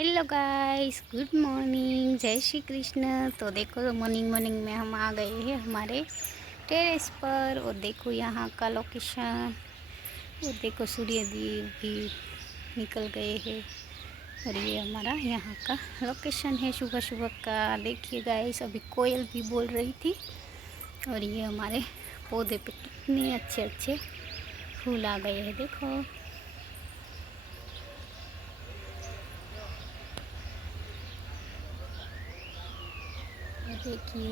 Hello guys, good morning, जय श्री कृष्ण। तो देखो मॉर्निंग मॉर्निंग में हम आ गए हैं हमारे टेरेस पर और देखो यहाँ का लोकेशन। और देखो सूर्यदेव भी निकल गए हैं और ये हमारा यहाँ का लोकेशन है सुबह सुबह का। देखिए गाइस, अभी कोयल भी बोल रही थी और ये हमारे पौधे पे कितने अच्छे अच्छे फूल आ गए हैं। देखो देखिए,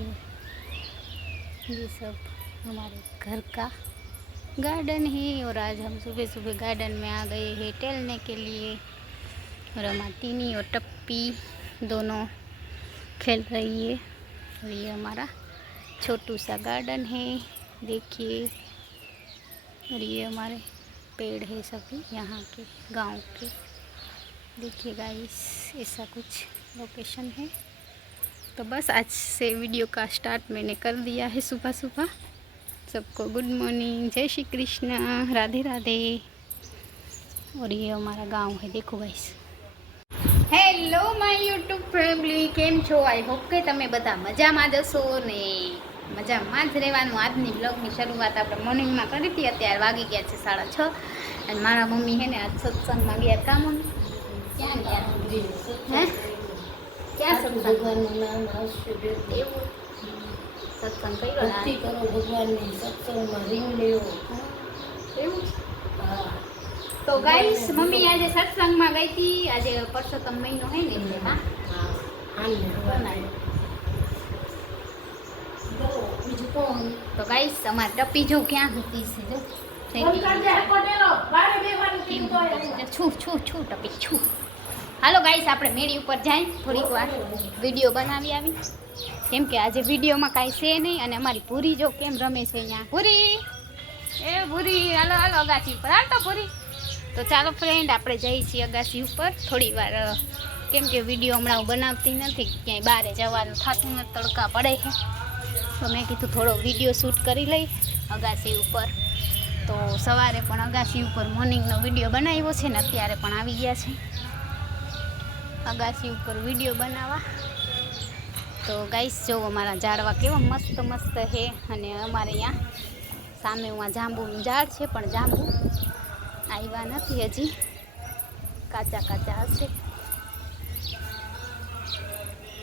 ये सब हमारे घर का गार्डन है और आज हम सुबह सुबह गार्डन में आ गए हैं टहलने के लिए। और हमारी टीनी और टप्पी दोनों खेल रही है और ये हमारा छोटू सा गार्डन है, देखिए। और ये हमारे पेड़ है सभी यहाँ के गांव के। देखिए गाइस, ऐसा कुछ लोकेशन है। तो बस आज से वीडियो का स्टार्ट मैंने कर दिया है सुबह सुबह। सबको गुड मॉर्निंग, जय श्री कृष्ण, राधे राधे। और ये हमारा गांव है, देखो guys. Hello my YouTube family, केम छो? आई होप के तमे बधा मजामां जशो ने मजामां ज रहेवानुं। आजनी ब्लॉगनी शरूआत આપણે મોર્નિંગમાં કરી હતી। અત્યારે વાગી ગયા છે 6:30 અને મારા મમ્મી હે ને આજ સત્સંગમાં ગયા હતા। મમ્મી ક્યાં ગયા? હે क्या भगवान नाम सत्संग भक्ति करो, भगवान ने सत्संग में रींग लेओ। तो गाइस, मम्मी आज सत्संग में गई थी। आज परसोत्तम महीनो है ने એટલે हां तो गाइस, हमारी टप्पी जो क्या होती है जो छू छू छू टप्पी छू। हालो गाइस, આપણે મેળી ઉપર જાય થોડીક વાર વિડીયો બનાવી આવી, કેમ કે આજે વિડીયોમાં કાંઈ છે નહીં। અને અમારી ભૂરી જો કેમ રમે છે અહીંયા। ભૂરી, એ ભૂરી, હાલો હાલો અગાસી ઉપર, હાલ તો ભૂરી। તો ચાલો ફ્રેન્ડ, આપણે જઈએ છીએ અગાસી ઉપર થોડી વાર, કેમ કે વિડીયો હમણાં હું બનાવતી નથી, ક્યાંય બહાર જવાનું થતું નથી, તડકા પડે છે। તો મેં કીધું થોડો વિડીયો શૂટ કરી લઈ અગાસી ઉપર। તો સવારે પણ અગાસી ઉપર મોર્નિંગનો વિડીયો બનાવ્યો છે ને અત્યારે પણ આવી ગયા છે अगासी ऊपर वीडियो बनावा। तो गाइस, जो अमारा झाड़वा केवा मस्त मस्त है। अने अमारे यहाँ सामे वहाँ जांबूनुं झाड़ छे, पण जांबू आव्या नथी हजी, काचा काचा हशे।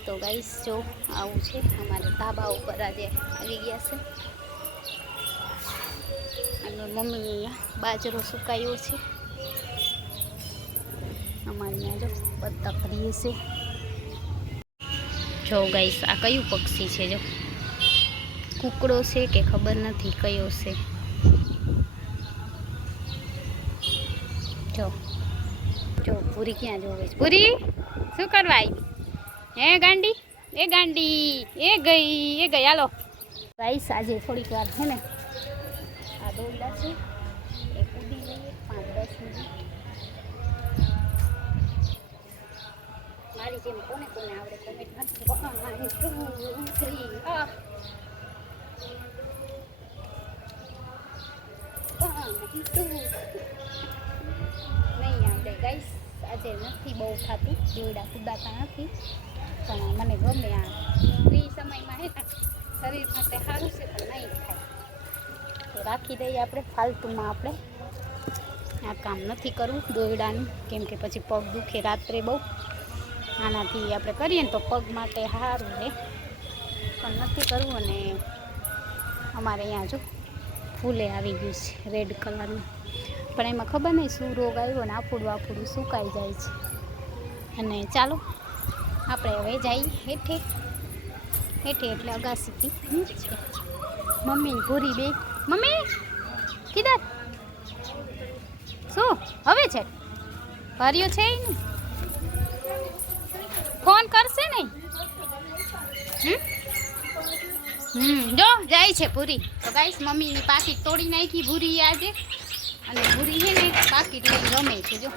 तो गाइस, जो आवुं छे अमारे धाबा उपर आजे आवी गया छे। अने मम्मी बाजरो सुकायो छे। हमारे यहाँ जो बत्तख रही से जो गाइस, आ क्यु पक्षी है? जो कुकड़ो से के खबर नहीं कयो से। जो जो पूरी क्या जो पूरी शू करवा आई? हे गांडी, ए गांडी, ए गई हालो गाइस। आज थोड़ी वार है ने आ दौड़ा से एक उड़ी लईए 5-10 मिनिट। मारी जेम कोने कोने आवड़े कमेंट मत करो। 1 2 3 नहीं आवड़े गाइस। आज नहीं बहुत थाती, दौड़ा कूदाता नहीं, पण मने गमे आ फ्री समय में है शरीर माटे सारूं छे, पण नहीं थाय तो राखी दईए आपणे। फालतू में आपणे आ काम नहीं करवुं दौड़ानुं, केम के पछी पग दुखे रात्रे बहु। आनाथी आपणे करीए तो पग माटे सारूं है, पण नथी करवुं। अने अमारे अहींया जो फूले आवी गयुं छे रेड कलरनुं, पण एमां खबर नहीं शुं रोग आव्यो ने आफूडું आफूडું सुकाई जाय छे। अने चालो आपणे हवे जाईए हेठे हेठे एटले अगासीथी नीचे। मम्मी भूरी बे मम्मी किधर शुं हवे छे भर्यो छे ने फोन करशे नहीं? जो जाए छे पूरी। तो गाइस, मम्मी नी पाकिट तोड़ी नाखी भूरी आजे। अने भूरी है ने पाकिट लईने रमे छे। जो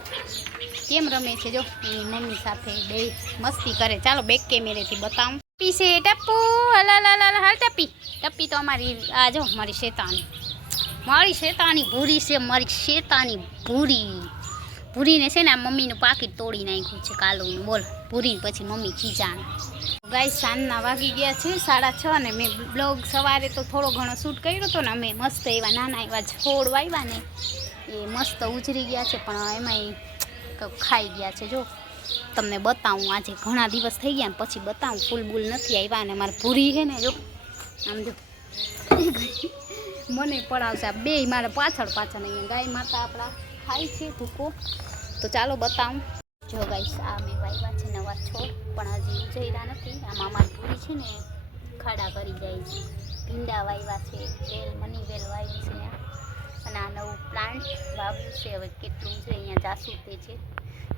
केम रमे छे, जो एनी मम्मी साथे बे मस्ती करे। चालो बेक केमेरेथी बताऊं। टप्पी से टप्पू, हला ला ला हाल टप्पी। टप्पी तो अमारी आ जो मारी शैतानी भूरी से, मारी शैतानी भूरी। પૂરીને છે ને આ મમ્મીનું પાકીટ તોડી નાખ્યું છે કાલુનું, બોલ. પૂરીને પછી મમ્મી ખીજાણ. ગાય સાંજના વાગી ગયા છે 6:30 અને મેં બ્લોગ સવારે તો થોડો ઘણો શૂટ કર્યો હતો ને. અમે મસ્ત એવા નાના એવા છોડ વાવ્યા ને એ મસ્ત ઉજરી ગયા છે, પણ એમાંય ખાઈ ગયા છે. જો તમને બતાવું, આજે ઘણા દિવસ થઈ ગયા ને પછી બતાવું. ફૂલ બૂલ નથી આવ્યા અને મારે પૂરી છે ને, જો આમ જો મને પડાવશે આ બે મારે પાછળ અહીંયા ગાય માતા આપણા ખાય છે ભૂકો. તો ચાલો બતાવું. જો ગાઈસ આ મેં વાવ્યા છે નવા છોડ, પણ હજી ઉજર્યા નથી. આમાં અમારી પૂરી છે ને ખાડા કરી જાય છે. ભીંડા વાવ્યા છે, વેલ મની વેલ વાવી છે અને આ નવું પ્લાન્ટ વાવ્યું છે. હવે કેટલું ઉજરે, અહીંયા જાસૂદ છે,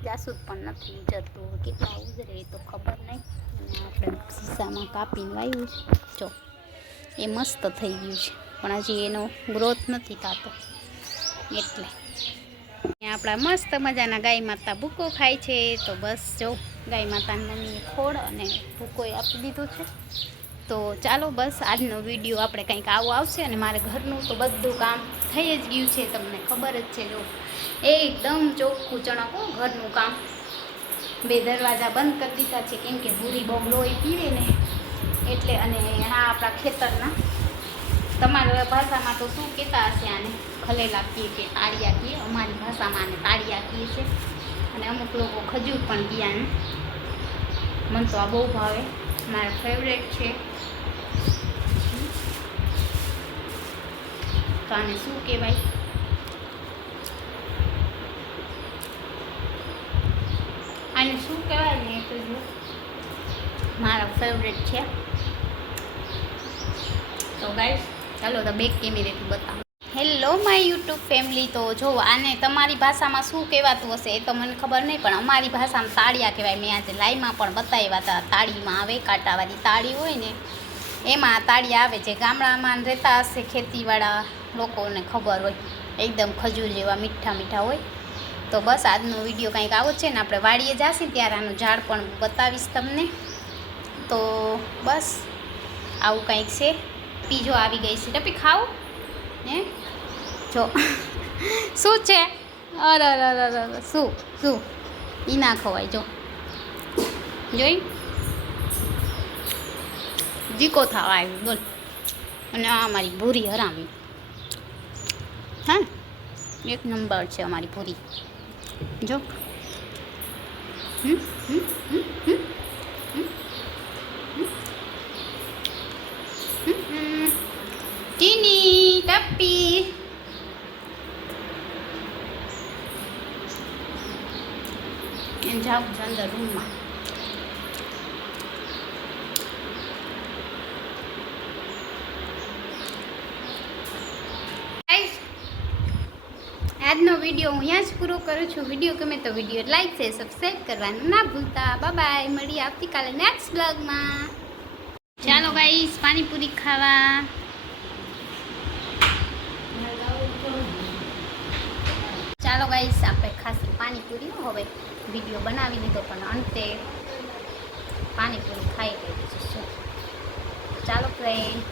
જાસૂદ પણ નથી ઉજરતું. કેટલા ઉજરે એ તો ખબર નહીં. અને આપણે શીશામાં કાપીને વાવ્યું છે. જો એ મસ્ત થઈ ગયું છે, પણ હજી એનો ગ્રોથ નથી થતો એટલે. આપણા મસ્ત મજાના ગાય માતા ભૂકો ખાય છે. તો બસ જો ગાય માતાની મમ્મીએ ખોળ અને ભૂકો આપી દીધો છે. તો ચાલો બસ આજનો વિડીયો આપણે કંઈક આવો આવશે. અને મારે ઘરનું તો બધું કામ થઈ જ ગયું છે, તમને ખબર જ છે. જો એકદમ ચોખ્ખું ચણકો ઘરનું કામ. 2 દરવાજા બંધ કરી દીધા છે, કેમ કે ભૂરી બહુ લોહી પીવે ને એટલે. અને આ આપણા ખેતરના, તમારા ભાષામાં તો શું કહેતા હશે આને? ખલેલા કહીએ કે તાળિયા કહીએ. અમારી ભાષામાં આને તાળિયા કહીએ છે. અને અમુક લોકો ખજૂર પણ કહે આને. મને તો આ બહુ ભાવે, મારા ફેવરેટ છે. તો આને શું કહેવાય? આને શું કહેવાય ને એ તો જો મારા ફેવરેટ છે. તો ગાઈસ ચાલો તો બેક કેમેરેથી બતાવો. Hello my YouTube family. તો જો આને તમારી ભાષામાં શું કહેવાતું હશે એ તો મને ખબર નહીં, પણ અમારી ભાષામાં તાળિયા કહેવાય. મેં આજે લાઈમાં પણ બતાવ્યા હતા. તાળીમાં આવે, કાંટાવાળી તાળી હોય ને એમાં તાળિયા આવે. જે ગામડામાં રહેતા હશે ખેતીવાળા લોકોને ખબર હોય, એકદમ ખજૂર જેવા મીઠા મીઠા હોય. તો બસ આજનો વિડીયો કંઈક આવો છે ને. આપણે વાડીએ જશે ત્યારે આનું ઝાડ પણ બતાવીશ તમને. તો બસ આવું કંઈક છે. પીજો આવી ગઈ છે. ટપી ખાઓ હે? જો શું છે? અરે શું શું ઈ ના ખવાય. જો જોઈ જીકો થવા આવ્યું, બોલ. અને આ અમારી ભૂરી હરામી. હા, 1 નંબર છે અમારી ભૂરી. જો ટીની ટપ્પી એમ જાઉં છું અંદર રૂમમાં. આજનો વિડીયો હું અહીંયા જ પૂરો કરું છું. વિડીયો ગમે તો વિડીયો લાઈક છે, સબસ્ક્રાઈબ કરવાનું ના ભૂલતા. બાય, મળીએ આવતીકાલે નેક્સ્ટ બ્લોગમાં. ચાલો ગાઈસ પાણીપુરી ખાવા. ચાલો ગાઈસ આપણે ખાસી પાણીપુરી. હવે વિડીયો બનાવી લીધો, પણ અંતે પાણીપુરી ખાઈ ગઈ છે. ચાલો ફ્રેન્ડ.